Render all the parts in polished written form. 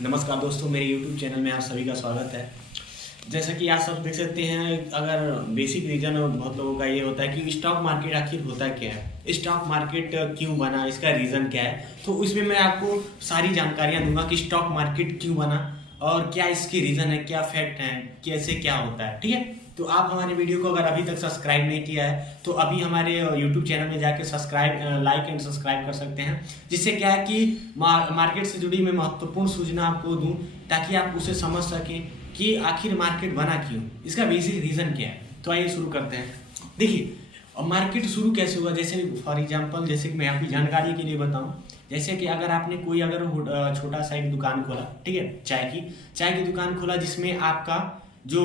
नमस्कार दोस्तों, मेरे YouTube चैनल में आप सभी का स्वागत है। जैसा कि आप सब देख सकते हैं, अगर बेसिक रीज़न बहुत लोगों का ये होता है कि स्टॉक मार्केट आखिर होता क्या है, स्टॉक मार्केट क्यों बना, इसका रीज़न क्या है। तो इसमें मैं आपको सारी जानकारियाँ दूंगा कि स्टॉक मार्केट क्यों बना और क्या इसके रीज़न है, क्या फैक्ट है, कैसे क्या होता है। ठीक है, तो आप हमारे वीडियो को अगर अभी तक सब्सक्राइब नहीं किया है तो अभी हमारे YouTube चैनल में जाके सब्सक्राइब लाइक एंड सब्सक्राइब कर सकते हैं, जिससे क्या है कि मार्केट से जुड़ी मैं महत्वपूर्ण सूचना आपको दूं ताकि आप उसे समझ सकें कि आखिर मार्केट बना क्यों, इसका बेसिक रीज़न क्या है। तो आइए शुरू करते हैं। देखिए, मार्केट शुरू कैसे हुआ, जैसे फॉर एग्जांपल, जैसे कि मैं आपकी जानकारी के लिए बताऊं, जैसे कि अगर आपने कोई छोटा सा एक दुकान खोला, ठीक है, चाय की दुकान खोला, जिसमें आपका जो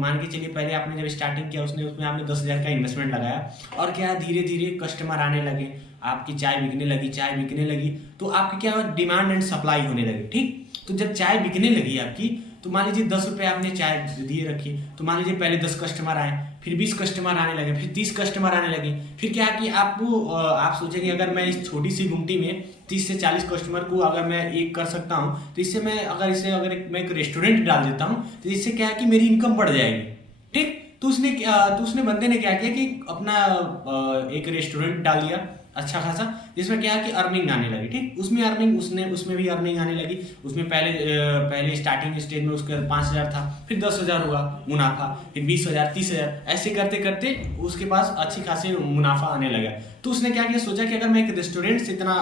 मान के चलिए पहले आपने जब स्टार्टिंग किया उसमें आपने 10,000 का इन्वेस्टमेंट लगाया और क्या धीरे धीरे कस्टमर आने लगे, आपकी चाय बिकने लगी तो आपकी क्या डिमांड एंड सप्लाई होने लगी। ठीक, तो जब चाय बिकने लगी आपकी, तो मान लीजिए 10 रुपये आपने चाय दिए रखी, तो मान लीजिए पहले 10 कस्टमर आए, फिर 20 कस्टमर आने लगे, फिर 30 कस्टमर आने लगे। फिर क्या कि आप सोचेंगे अगर मैं इस छोटी सी गुमटी में 30 से 40 कस्टमर को अगर मैं एक कर सकता हूँ तो इससे मैं मैं एक रेस्टोरेंट डाल देता हूँ तो इससे क्या है कि मेरी इनकम बढ़ जाएगी। ठीक, तो उसने बंदे ने क्या किया कि अपना एक रेस्टोरेंट डाल दिया अच्छा खासा, जिसमें क्या है कि अर्निंग आने लगी। ठीक, उसमें भी अर्निंग आने लगी। उसमें पहले स्टार्टिंग स्टेज में उसका 5,000 था, फिर 10,000 हुआ मुनाफा, फिर 20,000, 30,000, ऐसे करते करते उसके पास अच्छी खासी मुनाफा आने लगा। तो उसने क्या किया, सोचा कि अगर मैं एक रेस्टोरेंट से इतना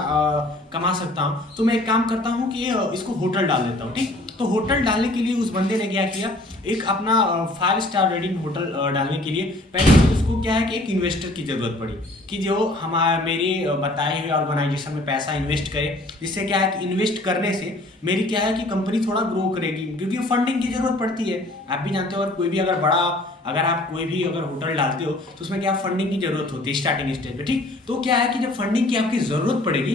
कमा सकता हूँ तो मैं एक काम करता हूँ कि इसको होटल डाल देता हूँ। ठीक, तो होटल डालने के लिए उस बंदे ने क्या किया, एक अपना 5 स्टार रेटिंग होटल डालने के लिए पहले तो उसको क्या है कि एक इन्वेस्टर की जरूरत पड़ी कि जो मेरी बताए हुए ऑर्गेनाइजेशन में पैसा इन्वेस्ट करे, जिससे क्या है कि इन्वेस्ट करने से मेरी क्या है कि कंपनी थोड़ा ग्रो करेगी, क्योंकि फंडिंग की जरूरत पड़ती है। आप भी जानते हो, अगर आप कोई भी होटल डालते हो तो उसमें क्या फंडिंग की जरूरत होती है स्टार्टिंग स्टेज पे। ठीक, तो क्या है कि जब फंडिंग की आपकी जरूरत पड़ेगी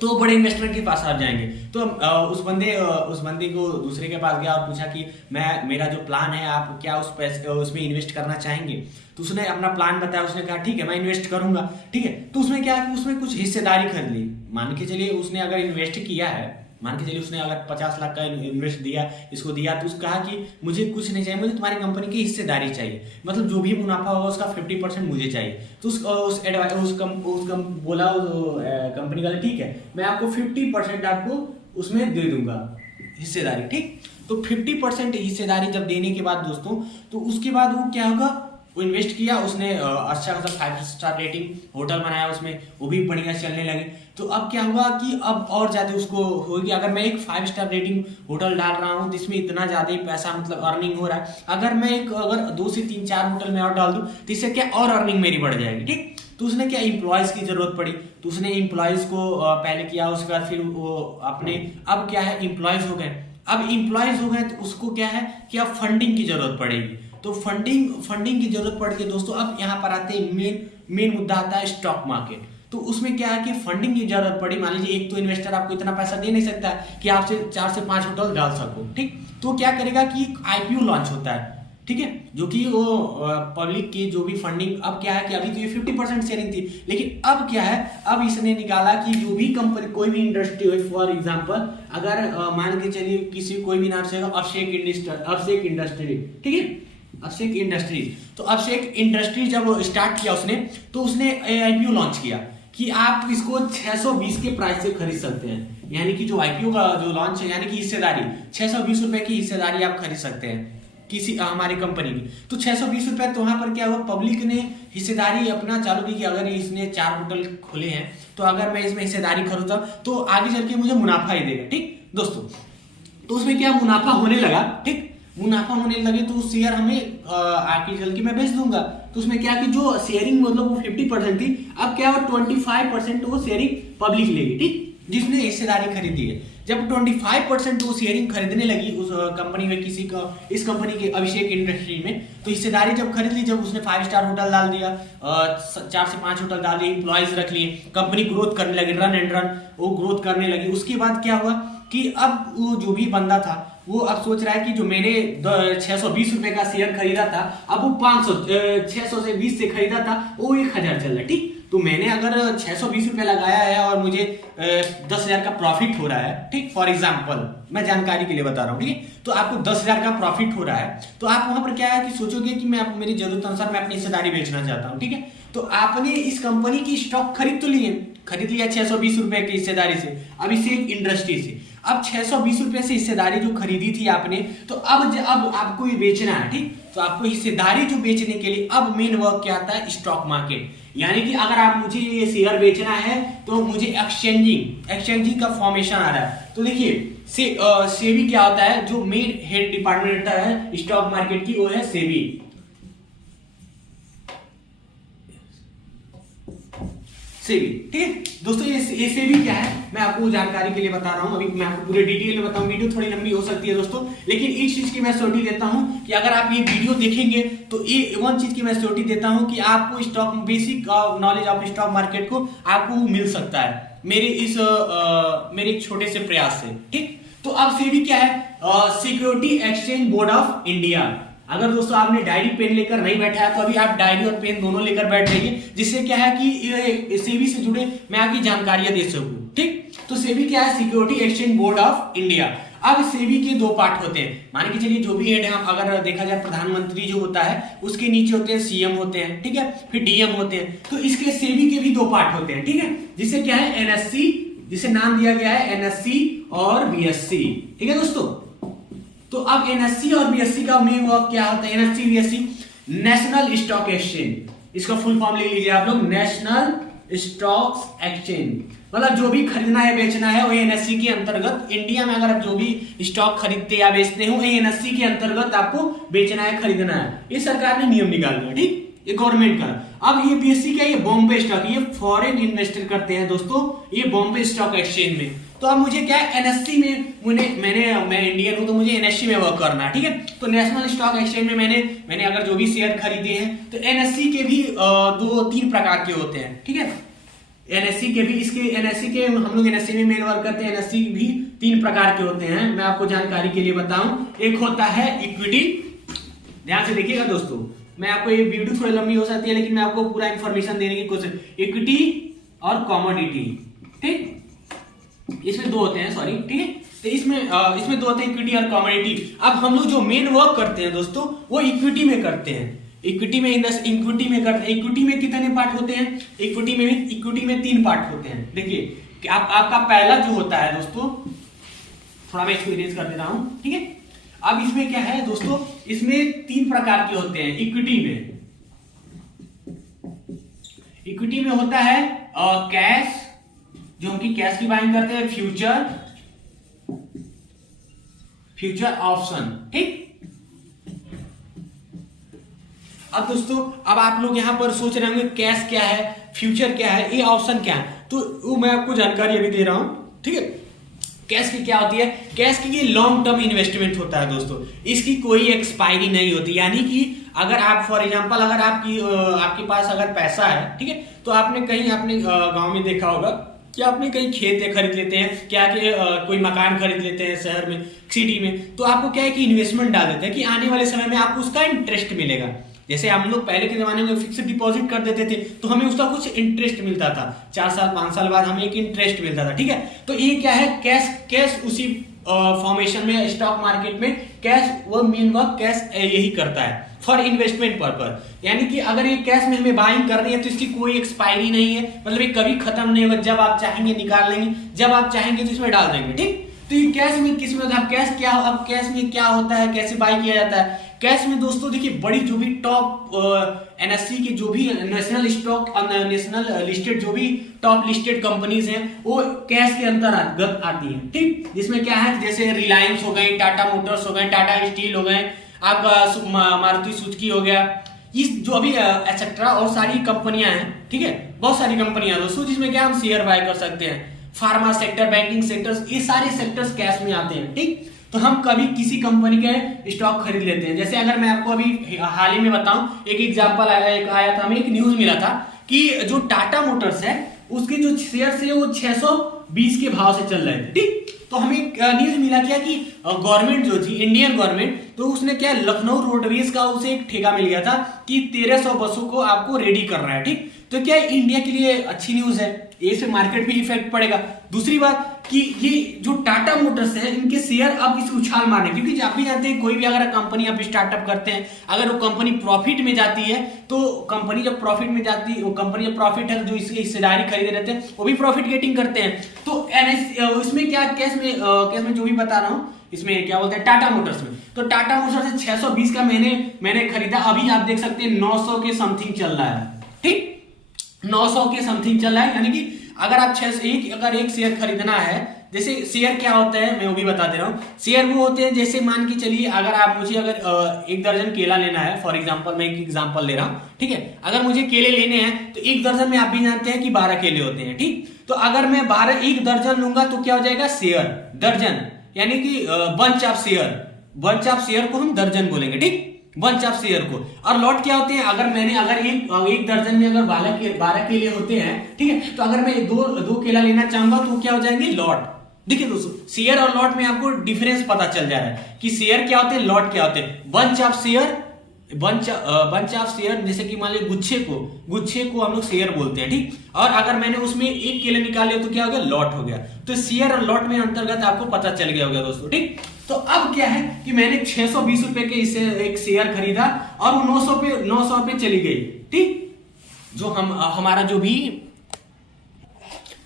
तो बड़े इन्वेस्टर के पास आप जाएंगे। तो उस बंदे को दूसरे के पास गया और पूछा कि मेरा जो प्लान है, आप क्या उसमें इन्वेस्ट करना चाहेंगे। तो उसने अपना प्लान बताया, उसने कहा ठीक है मैं इन्वेस्ट करूंगा। ठीक है, तो उसमें क्या है, उसमें कुछ हिस्सेदारी खरीद ली। मान के चलिए उसने अगर इन्वेस्ट किया है, मान के चलिए उसने अगर 50 लाख का इन्वेस्ट इसको दिया, तो उसने कहा कि मुझे कुछ नहीं चाहिए, मुझे तुम्हारी कंपनी की हिस्सेदारी चाहिए, मतलब जो भी मुनाफा होगा उसका 50% मुझे चाहिए। तो बोला कंपनी वाले, ठीक है मैं आपको 50% आपको उसमें दे दूंगा हिस्सेदारी। ठीक, तो 50% हिस्सेदारी जब देने के बाद दोस्तों, तो उसके बाद वो क्या होगा, वो इन्वेस्ट किया उसने, अच्छा खासा 5 स्टार रेटिंग होटल बनाया उसमें, वो भी बढ़िया चलने लगे। तो अब क्या हुआ कि अब और ज्यादा उसको होगी, अगर मैं एक 5 स्टार रेटिंग होटल डाल रहा हूँ तो इसमें इतना ज्यादा पैसा मतलब अर्निंग हो रहा है, अगर 2 से 3 4 होटल में और डाल दूं तो इससे क्या और अर्निंग मेरी बढ़ जाएगी। ठीक, तो उसने क्या इम्प्लॉयज की जरूरत पड़ी, तो उसने इम्प्लॉयज को पहले किया, उसके बाद फिर वो अपने अब क्या है इम्प्लॉयज हो गए तो उसको क्या है कि अब फंडिंग की जरूरत पड़ेगी। तो फंडिंग की जरूरत पड़ गई दोस्तों। अब यहाँ पर आते हैं मेन मुद्दा आता है स्टॉक मार्केट। तो उसमें क्या है कि फंडिंग की जरूरत पड़ी। मान लीजिए एक तो इन्वेस्टर आपको इतना पैसा दे नहीं सकता कि आपसे 4 से 5 होटल डाल सको। ठीक, तो क्या करेगा कि आईपीओ लॉन्च होता है, ठीक है, जो कि वो पब्लिक की जो भी फंडिंग, अब क्या है कि अभी तो ये 50% शेयरिंग थी, लेकिन अब क्या है, अब इसने निकाला कि जो भी कंपनी कोई भी इंडस्ट्री हो, फॉर एग्जांपल अगर मान के चलिए कोई भी नाम से अभिषेक इंडस्ट्री, ठीक है, अभिषेक इंडस्ट्रीज। तो अभिषेक इंडस्ट्री जब स्टार्ट किया उसने, तो उसने आईपीओ लॉन्च किया कि आप इसको 620 के प्राइस से खरीद सकते हैं, यानी कि जो आईपीओ का जो लॉन्च है, यानी कि हिस्सेदारी 620 रुपए की हिस्सेदारी आप खरीद सकते हैं किसी हमारी कंपनी की। तो 620 रुपए, तो वहां पर क्या हुआ, पब्लिक ने हिस्सेदारी अपना चालू की कि अगर इसने 4 होटल खोले हैं तो अगर मैं इसमें हिस्सेदारी खरीदता तो आगे चल के मुझे मुनाफा ही देगा। ठीक दोस्तों, तो उसमें क्या मुनाफा होने लगा। ठीक, मुनाफा होने लगे तो शेयर हमें आगे चल के मैं बेच दूंगा। तो उसमें क्या कि जो शेयरिंग मतलब वो 50% थी, अब क्या हुआ 25% वो शेयरिंग पब्लिक लेगी। ठीक, जिसने हिस्सेदारी खरीदी है, जब 25% वो शेयरिंग खरीदने लगी उस कंपनी में, इस कंपनी के अभिषेक इंडस्ट्री में, तो हिस्सेदारी जब खरीद ली, जब उसने 5 स्टार होटल डाल दिया, 4 से 5 होटल डाल दिए, इंप्लॉयज रख लिए, कंपनी ग्रोथ करने लगी, रन वो ग्रोथ करने लगी। उसके बाद क्या हुआ कि अब वो जो भी बंदा था वो अब सोच रहा है कि जो मैंने 620 रुपए का शेयर खरीदा था, अब वो 600 से 20 से खरीदा था, वो 1,000 चल रहा है। ठीक, तो मैंने अगर 620 रुपये लगाया है और मुझे 10,000 का प्रॉफिट हो रहा है, ठीक, फॉर एग्जाम्पल मैं जानकारी के लिए बता रहा हूँ, ठीक है, तो आपको 10,000 का प्रॉफिट हो रहा है, तो आप वहां पर क्या है कि सोचोगे कि मैं मेरी जरूरत अनुसार मैं अपनी हिस्सेदारी बेचना चाहता हूँ, ठीक है, तो आपने इस कंपनी की स्टॉक खरीद लिया 620 रुपए की हिस्सेदारी से, अब इसे एक इंडस्ट्री से, अब 620 रुपए से हिस्सेदारी जो खरीदी थी आपने, तो अब आपको ये बेचना है, ठीक, तो आपको हिस्सेदारी जो बेचने के लिए अब मेन वर्क क्या आता है, स्टॉक मार्केट। यानी कि अगर आप मुझे ये शेयर बेचना है तो मुझे एक्सचेंजिंग का फॉर्मेशन आ रहा है। तो देखिए सेबी क्या होता है, जो मेन हेड डिपार्टमेंट रहता है स्टॉक मार्केट की, वो है सेबी। ठीक है दोस्तों, ये सेबी क्या है मैं आपको जानकारी के लिए बता रहा हूं, अभी मैं आपको पूरे डिटेल में बताऊं, वीडियो थोड़ी लंबी हो सकती है दोस्तों, लेकिन एक चीज की मैं श्योरिटी देता हूं कि अगर आप ये वीडियो देखेंगे तो ये वन चीज की मैं श्योरिटी देता हूं कि आपको stock basic knowledge of stock market को आपको मिल सकता है मेरे एक छोटे से प्रयास से, ठीक। तो अब सेबी क्या है, security exchange board of India. अगर दोस्तों आपने डायरी पेन लेकर नहीं बैठा है तो अभी आप डायरी और पेन दोनों लेकर बैठ जाइए, जिससे क्या है कि सेबी से जुड़े मैं आपकी जानकारियां दे सकूं, ठीक। तो सेबी क्या है, security exchange board of India. अब सेबी के दो पार्ट होते हैं, मान के चलिए जो भी हेड है, अगर देखा जाए प्रधानमंत्री जो होता है उसके नीचे होते हैं सीएम होते हैं, ठीक है, फिर डीएम होते हैं, तो इसके सेबी के भी दो पार्ट होते हैं, ठीक है, जिसे क्या है एनएससी, जिसे नाम दिया गया है एनएससी और बीएससी, ठीक है दोस्तों। तो अब एनएससी और बीएससी का मेन वर्क क्या होता है, NSC BSc national stock exchange, इसका फुल फॉर्म ले लीजिए आप लोग, नेशनल स्टॉक एक्सचेंज, मतलब जो भी खरीदना है बेचना है वो एनएससी के अंतर्गत, इंडिया में अगर आप जो भी स्टॉक खरीदते या बेचते हो एनएससी के अंतर्गत आपको बेचना है खरीदना है, ये सरकार ने नियम निकाल दिया, ठीक, ये गवर्नमेंट का। अब ये बीएससी क्या है, ये बॉम्बे स्टॉक, ये फॉरेन इन्वेस्टर करते हैं दोस्तों, ये बॉम्बे स्टॉक एक्सचेंज में। तो अब मुझे क्या है एनएससी में मैं इंडियन हूं तो मुझे एनएससी में वर्क करना है, ठीक है, तो नेशनल स्टॉक एक्सचेंज में मैंने अगर जो भी शेयर खरीदे हैं तो एनएससी के भी 2-3 प्रकार के होते हैं, ठीक है, एनएससी के हम लोग एनएससी में मेन वर्क करते हैं, एनएससी भी 3 प्रकार के होते हैं, मैं आपको जानकारी के लिए बताऊं। एक होता है इक्विटी, ध्यान से देखिएगा दोस्तों, मैं आपको ये वीडियो थोड़ी लंबी हो सकती है लेकिन मैं आपको पूरा इंफॉर्मेशन देने की कोशिश, इक्विटी और कमोडिटी, ठीक, इसमें दो होते हैं, सॉरी, ठीक है, तो इसमें दो होते हैं इक्विटी और कमोडिटी। अब हम लोग जो मेन वर्क करते हैं दोस्तों वो इक्विटी में करते हैं, इक्विटी में कितने पार्ट होते हैं, इक्विटी में 3 पार्ट होते हैं। देखिए कि आपका पहला जो होता है दोस्तों, थोड़ा मैं इसको इरेज कर दे रहा हूं, ठीक है, अब इसमें क्या है दोस्तों, इसमें 3 प्रकार के होते हैं इक्विटी में होता है कैश, जो हम कैश की बाइंग करते हैं, फ्यूचर ऑप्शन, ठीक। अब दोस्तों अब आप लोग यहां पर सोच रहे होंगे कैश क्या है, फ्यूचर क्या है, ये ऑप्शन क्या है, तो वो मैं आपको जानकारी अभी दे रहा हूं, ठीक है। कैश की क्या होती है, कैश की ये लॉन्ग टर्म इन्वेस्टमेंट होता है दोस्तों, इसकी कोई एक्सपायरी नहीं होती, यानी कि अगर आप फॉर एग्जांपल अगर आपके पास अगर पैसा है, ठीक है, तो आपने कहीं अपने गांव में देखा होगा कि आपने कहीं खेत खरीद लेते हैं, क्या कि कोई मकान खरीद लेते हैं शहर में, सिटी में, तो आपको क्या है कि इन्वेस्टमेंट डाल देते हैं कि आने वाले समय में आपको उसका इंटरेस्ट मिलेगा। जैसे हम लोग पहले के जमाने में फिक्स डिपॉजिट कर देते थे तो हमें उसका कुछ इंटरेस्ट मिलता था, 4 साल 5 साल बाद हमें एक इंटरेस्ट मिलता था, ठीक है। तो ये क्या है, कैश उसी फॉर्मेशन में स्टॉक मार्केट में कैश वो मेन वर्क कैश यही करता है फॉर इन्वेस्टमेंट पर्पज, यानी कि अगर ये कैश में हमें बाइंग करनी है तो इसकी कोई एक्सपायरी नहीं है, मतलब ये कभी खत्म नहीं होगा, जब आप चाहेंगे निकाल लेंगे, जब आप चाहेंगे तो इसमें डाल देंगे, ठीक। तो ये कैश में किस में होता है, कैश में क्या होता है, कैसे बाई किया जाता है कैश में दोस्तों, देखिए बड़ी जो भी टॉप एनएससी की जो भी नेशनल लिस्टेड जो भी टॉप लिस्टेड कंपनीज हैं वो कैश के अंतर्गत आती हैं, ठीक। जिसमें क्या है, जैसे रिलायंस हो गई, टाटा मोटर्स हो गए, टाटा स्टील हो गए, आपका मारुति सुजुकी हो गया, इस जो अभी एक्सेट्रा और सारी कंपनियां हैं, ठीक है, बहुत सारी कंपनियां दोस्तों, जिसमें क्या हम शेयर बाय कर सकते हैं, फार्मा सेक्टर, बैंकिंग सेक्टर्स, ये सारे सेक्टर्स कैश में आते हैं, ठीक। तो हम कभी किसी कंपनी के स्टॉक खरीद लेते हैं, जैसे अगर मैं आपको अभी हाल ही में बताऊं, एक एग्जांपल आया था, हमें एक न्यूज मिला था कि जो टाटा मोटर्स है उसके जो शेयर है वो 620 के भाव से चल रहे थे, ठीक। तो हमें न्यूज मिला क्या कि गवर्नमेंट जो थी, इंडियन गवर्नमेंट, तो उसने क्या लखनऊ रोडवेज का उसे एक ठेका मिल गया था कि 1300 बसों को आपको रेडी करना है, ठीक। तो क्या इंडिया के लिए अच्छी न्यूज है, इससे मार्केट पे इफेक्ट पड़ेगा। दूसरी बात कि ये जो टाटा मोटर्स है इनके शेयर अब इस उछाल मारने, क्योंकि आप भी जानते हैं कोई भी अगर कंपनी आप स्टार्टअप करते हैं, अगर वो कंपनी प्रॉफिट में जाती है तो कंपनी जब प्रॉफिट में जाती है, वो कंपनी जब प्रॉफिट है जो इसकी हिस्सेदारी खरीदे रहते हैं वो भी प्रॉफिट गेटिंग करते हैं। तो इसमें क्या केस में जो भी बता रहा हूँ, इसमें क्या बोलते हैं टाटा मोटर्स में, तो टाटा मोटर्स से 620 का मैंने खरीदा, अभी आप देख सकते हैं 900 के समथिंग चल रहा है, ठीक 900 के समथिंग चल रहा है। यानी कि अगर आप अगर एक शेयर खरीदना है, जैसे शेयर क्या होता है मैं वो भी बता दे रहा हूँ। शेयर वो होते हैं जैसे मान के चलिए अगर आप मुझे अगर 1 दर्जन केला लेना है, फॉर एग्जांपल मैं एक एग्जांपल ले रहा हूँ, ठीक है, अगर मुझे केले लेने हैं तो 1 दर्जन में आप भी जानते हैं कि 12 केले होते हैं, ठीक। तो अगर मैं 1 दर्जन लूंगा तो क्या हो जाएगा शेयर, दर्जन, यानी कि बंच ऑफ शेयर को हम दर्जन बोलेंगे, ठीक, बंच ऑफ शेयर को। और लॉट क्या होते हैं, अगर एक दर्जन में अगर 12 केले होते हैं, ठीक है, तो अगर मैं दो केला लेना चाहूंगा तो क्या हो जाएंगे लॉट। देखिए दोस्तों, शेयर और लॉट में आपको डिफरेंस पता चल जा रहा है कि शेयर क्या होते हैं, लॉट क्या होते हैं। बंच ऑफ शेयर जैसे कि मान लीजिए गुच्छे को हम लोग शेयर बोलते हैं, ठीक। और अगर मैंने उसमें 1 केले निकाले तो क्या हो गया, लॉट हो गया। तो शेयर और लॉट में अंतर्गत आपको पता चल गया होगा दोस्तों, ठीक। तो अब क्या है कि मैंने 620 रुपए के इसे एक शेयर खरीदा और वो 900 पे चली गई, ठीक, जो हमारा जो भी।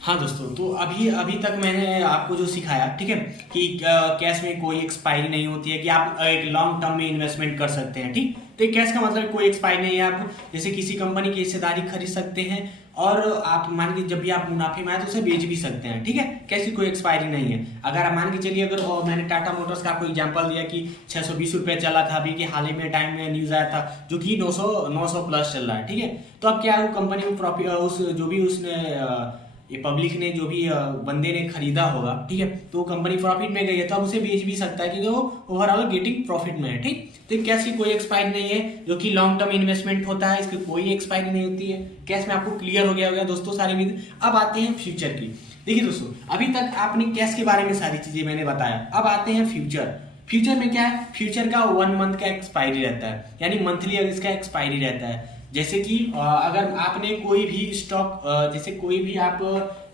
हाँ दोस्तों, तो अभी तक मैंने आपको जो सिखाया, ठीक है, कि कैश में कोई एक्सपायरी नहीं होती है, कि आप एक लॉन्ग टर्म में इन्वेस्टमेंट कर सकते हैं, ठीक। तो कैश का मतलब कोई एक्सपायरी नहीं है, आप जैसे किसी कंपनी की हिस्सेदारी खरीद सकते हैं और आप मान के जब भी आप मुनाफे में आए तो उसे बेच भी सकते हैं, ठीक है, कैसी कोई एक्सपायरी नहीं है। अगर आप मान के चलिए, अगर मैंने टाटा मोटर्स का आपको एग्जांपल दिया कि 620 रुपए चला था, अभी के हाल ही में टाइम में न्यूज आया था जो कि 900 प्लस चल रहा है, ठीक है। तो अब क्या है, वो कंपनी में प्रॉफिट उसने ये पब्लिक ने जो भी बंदे ने खरीदा होगा, ठीक है, तो वो कंपनी प्रॉफिट में गई है तो अब उसे बेच भी सकता है क्योंकि वो ओवरऑल गेटिंग प्रॉफिट में है, ठीक। तो कैश की कोई एक्सपायरी नहीं है, जो कि लॉन्ग टर्म इन्वेस्टमेंट होता है, इसकी कोई एक्सपायरी नहीं होती है। कैश में आपको क्लियर हो गया होगा दोस्तों सारी चीजें। अब आते हैं फ्यूचर की। देखिए दोस्तों, अभी तक आपने कैश के बारे में सारी चीजें मैंने बताया, अब आते हैं फ्यूचर में क्या है, फ्यूचर का 1 मंथ का एक्सपायरी रहता है, यानी मंथली इसका एक्सपायरी रहता है। जैसे कि अगर आपने कोई भी स्टॉक, जैसे कोई भी आप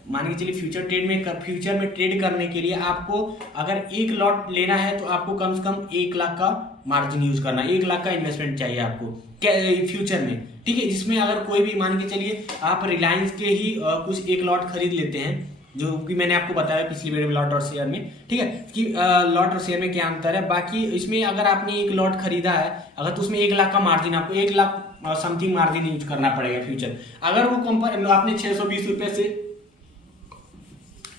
मान के चलिए फ्यूचर में ट्रेड करने के लिए आपको अगर 1 लॉट लेना है तो आपको कम से कम 1 लाख का मार्जिन यूज करना है, 1 लाख का इन्वेस्टमेंट चाहिए आपको फ्यूचर में, ठीक है। जिसमें अगर कोई भी मान के चलिए आप रिलायंस के ही कुछ 1 लॉट खरीद लेते हैं, जो कि मैंने आपको बताया पिछली वीडियो में लॉट और शेयर में, ठीक है, कि लॉट और शेयर में क्या अंतर है। बाकी इसमें अगर आपने 1 लॉट खरीदा है, अगर तो उसमें 1 लाख का मार्जिन, आपको 1 लाख समथिंग मार्जिन यूज करना पड़ेगा फ्यूचर। अगर वो कंपनी आपने 620 रुपए से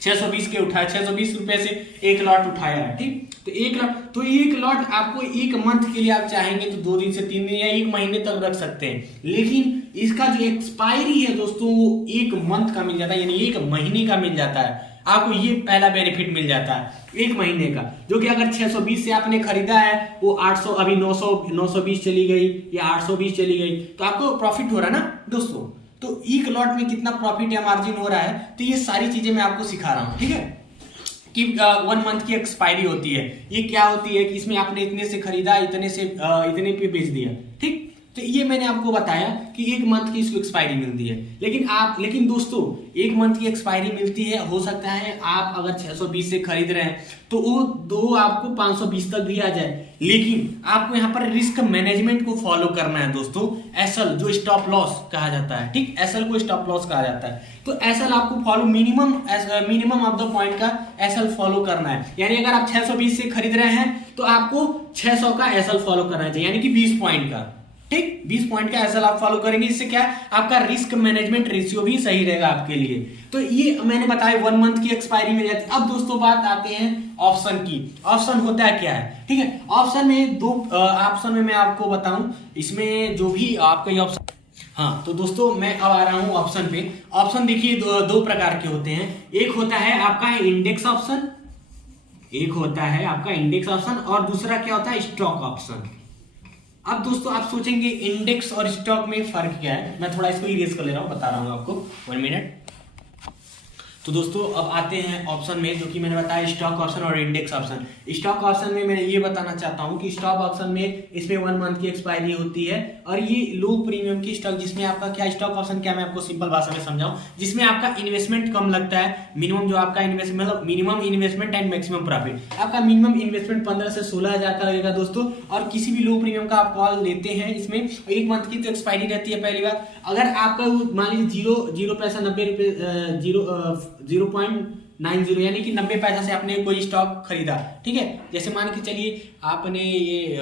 620 के उठाया, 620 रुपए से 1 लॉट उठाया है, ठीक, तो 1 लॉट आपको 1 मंथ के लिए आप चाहेंगे तो 2 दिन से 3 दिन या 1 महीने तक रख सकते हैं, लेकिन इसका जो एक्सपायरी है दोस्तों वो 1 मंथ का मिल जाता है, यानी 1 महीने का मिल जाता है। आपको ये पहला बेनिफिट मिल जाता है 1 महीने का, जो कि अगर 620 से आपने खरीदा है वो 800 अभी 920 चली गई या 820 चली गई तो आपको प्रॉफिट हो रहा है ना दोस्तों। तो 1 लॉट में कितना प्रॉफिट या मार्जिन हो रहा है, तो ये सारी चीजें मैं आपको सिखा रहा हूं, ठीक है, कि 1 मंथ की एक्सपायरी होती है। ये क्या होती है कि इसमें आपने इतने से खरीदा, इतने पे बेच दिया, ठीक। तो ये मैंने आपको बताया कि 1 मंथ की इसको एक्सपायरी मिलती है, लेकिन दोस्तों 1 मंथ की एक्सपायरी मिलती है, हो सकता है आप अगर 620 से खरीद रहे हैं तो वो आपको 520 तक भी आ जाए, लेकिन आपको यहाँ पर रिस्क मैनेजमेंट को फॉलो करना है दोस्तों। एसएल जो स्टॉप लॉस कहा जाता है, ठीक, एसएल को स्टॉप लॉस कहा जाता है, तो एसएल आपको follow minimum of the point का एसएल फॉलो करना है। यानी अगर आप 620 से खरीद रहे हैं तो आपको 600 का एसएल फॉलो करना चाहिए, यानी कि 20 पॉइंट का, ठीक, 20 पॉइंट का एसएल आप फॉलो करेंगे, इससे क्या आपका रिस्क मैनेजमेंट रेशियो भी सही रहेगा आपके लिए। तो ये मैंने बताया 1 मंथ की एक्सपायरी मिल जाती है। अब दोस्तों बात आते हैं ऑप्शन की। ऑप्शन होता है क्या है, ठीक है, ऑप्शन में ऑप्शन में मैं आपको बताऊं, इसमें जो भी आपका ये ऑप्शन, हाँ, तो दोस्तों मैं अब आ रहा हूं ऑप्शन पे। ऑप्शन देखिए दो प्रकार के होते हैं, एक होता है आपका इंडेक्स ऑप्शन, और दूसरा क्या होता है स्टॉक ऑप्शन। अब दोस्तों आप सोचेंगे इंडेक्स और स्टॉक में फर्क क्या है, मैं थोड़ा इसको इरेज कर ले रहा हूं, बता रहा हूं आपको 1 मिनट। तो दोस्तों अब आते हैं ऑप्शन में, जो कि मैंने बताया स्टॉक ऑप्शन और इंडेक्स ऑप्शन। स्टॉक ऑप्शन में मैं ये बताना चाहता हूँ कि स्टॉक ऑप्शन में इसमें 1 मंथ की एक्सपायरी होती है, और ये लो प्रीमियम की स्टॉक, जिसमें आपका क्या स्टॉक ऑप्शन क्या, मैं आपको सिंपल भाषा में समझाऊं, जिसमें आपका इन्वेस्टमेंट कम लगता है। मिनिमम जो आपका इन्वेस्टमेंट, मतलब minimum investment and maximum profit, आपका मिनिमम इन्वेस्टमेंट 15 से 16 हजार का लगेगा दोस्तों। और किसी भी लो प्रीमियम का आप कॉल लेते हैं, इसमें 1 मंथ की तो एक्सपायरी रहती है। पहली बात, अगर आपका मान लीजिए 0 पैसा 90 रुपये 0.90 यानी कि 90 पैसा से आपने कोई स्टॉक खरीदा, ठीक है। जैसे मान के चलिए आपने ये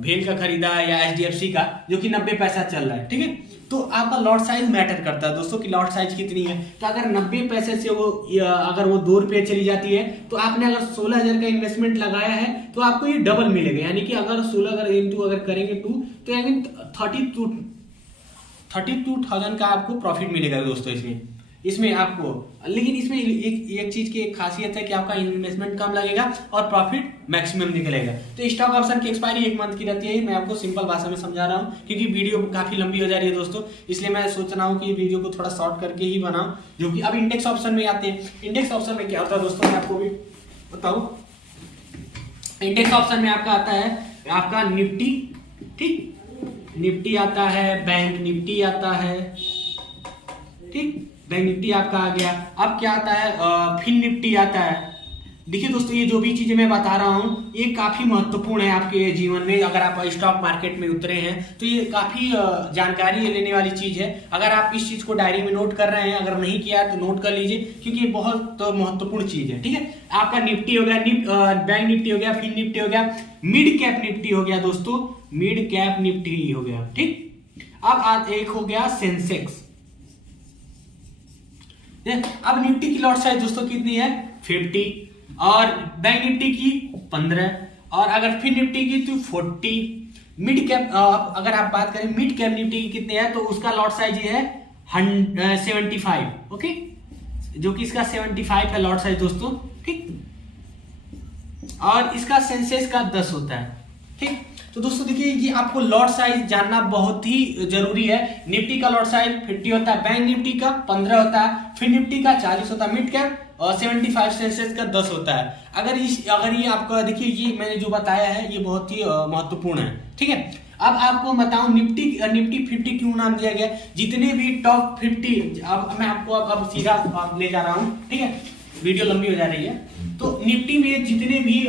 भेल का खरीदा या HDFC का, जो कि 90 पैसा चल रहा है, ठीक है। तो आपका लॉट साइज मैटर करता है दोस्तों कि लॉट साइज कितनी है। तो अगर 90 पैसे से अगर वो 2 रुपये चली जाती है, तो आपने अगर 16,000 का इन्वेस्टमेंट लगाया है, तो आपको ये डबल मिलेगा। यानी कि अगर 16 अगर इंटू अगर करेंगे 2, तो यानी 32,000 का आपको प्रॉफिट मिलेगा दोस्तों इसमें आपको। लेकिन इसमें एक चीज की एक खासियत है कि आपका इन्वेस्टमेंट कम लगेगा और प्रॉफिट मैक्सिमम निकलेगा। तो स्टॉक ऑप्शन की एक्सपायरी 1 मंथ की रहती है। मैं आपको सिंपल भाषा में समझा रहा हूँ, क्योंकि वीडियो काफी लंबी हो जा रही है दोस्तों, इसलिए मैं सोच रहा हूँ कि वीडियो को थोड़ा शॉर्ट करके ही बनाऊं। जो कि अब इंडेक्स ऑप्शन में आते हैं। इंडेक्स ऑप्शन में क्या होता है दोस्तों, मैं आपको भी बताऊं। इंडेक्स ऑप्शन में आपका आता है आपका निफ्टी, ठीक, निफ्टी आता है, बैंक निफ्टी आता है, ठीक, बैंक निफ्टी आपका आ गया। अब क्या आता है, फिन निफ्टी आता है। देखिए दोस्तों, ये जो भी चीजें मैं बता रहा हूँ ये काफी महत्वपूर्ण है आपके जीवन में। अगर आप स्टॉक मार्केट में उतरे हैं तो ये काफी जानकारी लेने वाली चीज है। अगर आप इस चीज को डायरी में नोट कर रहे हैं, अगर नहीं किया तो नोट कर लीजिए, क्योंकि ये बहुत महत्वपूर्ण चीज है, ठीक है। आपका निफ्टी हो गया, बैंक निफ्टी हो गया, फिन निफ्टी हो गया, मिड कैप निफ्टी हो गया दोस्तों, मिड कैप निफ्टी हो गया, ठीक। अब एक हो गया सेंसेक्स। अब निफ्टी की लॉट साइज दोस्तों कितनी है, 50, और बैंक निफ्टी की 15, और अगर फिर निफ्टी की तो 40। मिड कैप अगर आप बात करें मिड कैप निफ्टी की कितने है, तो उसका लॉट साइज ये है 75, ओके, जो कि इसका 75 है लॉट साइज दोस्तों, ठीक। और इसका सेंसेक्स का 10 होता है, ठीक। तो दोस्तों देखिए, ये आपको लॉट साइज जानना बहुत ही जरूरी है। निफ्टी का लॉट साइज 50 होता है, बैंक निफ्टी का 15 होता है, फिर निफ्टी का 40 होता है, मिड कैप और 75 सेंसेक्स का 10 होता है। अगर ये आपका देखिए, ये मैंने जो बताया है ये बहुत ही महत्वपूर्ण है, ठीक है। अब आपको बताऊं निफ्टी 50 क्यों नाम दिया गया। जितने भी टॉप 50, अब मैं आपको अब सीधा ले जा रहा हूं, ठीक है, वीडियो लंबी हो जा रही है। तो निफ्टी में जितने भी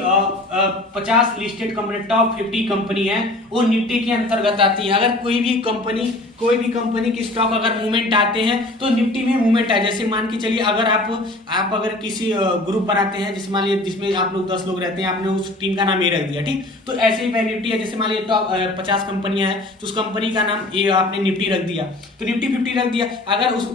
50 लिस्टेड कंपनी, टॉप 50 कंपनी है, वो निफ्टी के अंतर्गत आती है। अगर कोई भी कंपनी की स्टॉक अगर मूवमेंट आते हैं तो निफ्टी में मूवमेंट है। जैसे मान के चलिए, अगर आप अगर किसी ग्रुप बनाते हैं, जैसे मान लीजिए जिसमें आप लोग 10 लोग रहते हैं, आपने उस टीम का नाम ये रख दिया, ठीक। तो ऐसे ही बैंक निफ्टी है, जैसे मान लीजिए टॉप 50 कंपनियां हैं, तो उस कंपनी का नाम ये आपने निफ्टी रख दिया, तो निफ्टी 50 रख दिया। अगर उस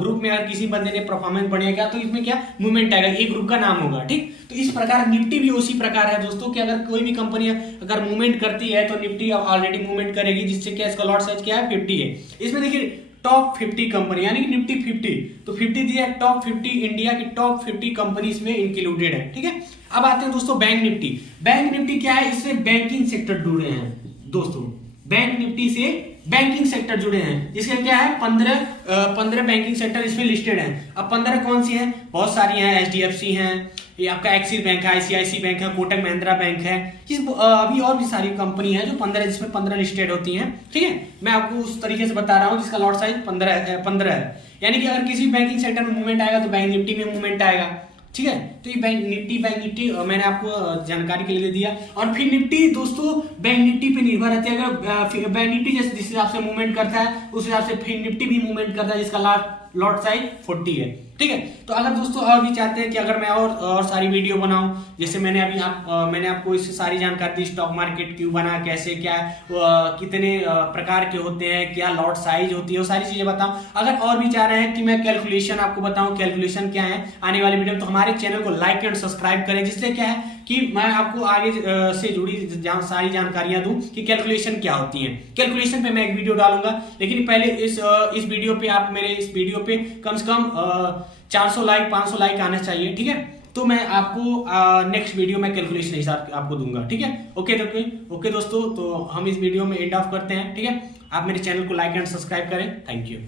ग्रुप में अगर किसी बंदे ने परफॉर्मेंस बढ़िया, तो इसमें क्या मूवमेंट आएगा, एक ग्रुप का नाम होगा, ठीक। तो इस प्रकार निफ्टी भी उसी प्रकार है दोस्तों, कि अगर कोई भी कंपनी अगर मूवमेंट करती है तो निफ्टी ऑलरेडी मूवमेंट करेगी, जिससे क्या इसका लॉट साइज क्या है, 50 है। इसमें देखिए टॉप 50 कंपनी, यानी कि निफ्टी 50, तो 50 दिया है, टॉप 50 इंडिया की टॉप 50 कंपनी इसमें इंक्लूडेड है, ठीक है। अब आते हैं दोस्तों बैंक निफ्टी। बैंक निफ्टी क्या है, इससे बैंकिंग सेक्टर जुड़े हैं दोस्तों, बैंक निफ्टी से बैंकिंग सेक्टर जुड़े हैं। इसका क्या है, 15 बैंकिंग सेक्टर इसमें लिस्टेड हैं। अब 15 कौन सी हैं, बहुत सारी हैं, HDFC हैं, ये आपका एक्सिस बैंक है, ICICI बैंक है, कोटक महिंद्रा बैंक है, अभी और भी सारी कंपनी है जो 15, जिसमें 15 लिस्टेड होती हैं, ठीक है। मैं आपको उस तरीके से बता रहा हूँ जिसका लॉट साइज 15 है। यानी कि अगर किसी बैंकिंग सेक्टर में मूवमेंट आएगा तो बैंक निफ्टी में मूवमेंट आएगा, ठीक है। तो ये बैंक निफ्टी मैंने आपको जानकारी के लिए दे दिया। और फिर निफ्टी दोस्तों बैंक निफ्टी पे निर्भर रहती है। अगर बैंक निफ्टी जिस हिसाब से मूवमेंट करता है, उस हिसाब से फिर निफ्टी भी मूवमेंट करता है, जिसका लॉट साइज 40 है, ठीक है। तो अगर दोस्तों और भी चाहते हैं कि अगर मैं और सारी वीडियो बनाऊं, जैसे मैंने आपको इससे सारी जानकारी दी, स्टॉक मार्केट क्यों बना, कैसे क्या कितने प्रकार के होते हैं, क्या लॉट साइज होती है, वो सारी चीजें बताऊं। अगर और भी चाह रहे हैं कि मैं कैलकुलेशन आपको बताऊं, कैलकुलेशन क्या है आने वाली वीडियो, तो हमारे चैनल को लाइक एंड सब्सक्राइब करें, जिससे क्या है कि मैं आपको आगे से जुड़ी सारी जानकारियां दूं कि कैलकुलेशन क्या होती है। कैलकुलेशन पे मैं एक वीडियो डालूंगा, लेकिन पहले इस वीडियो पे आप मेरे इस वीडियो पे कम से कम 400 लाइक 500 लाइक आना चाहिए, ठीक है। तो मैं आपको नेक्स्ट वीडियो में कैलकुलेशन हिसाब आपको दूंगा, ठीक है। ओके दोस्तों, तो हम इस वीडियो में एंड ऑफ करते हैं, ठीक है। आप मेरे चैनल को लाइक एंड सब्सक्राइब करें। Thank you.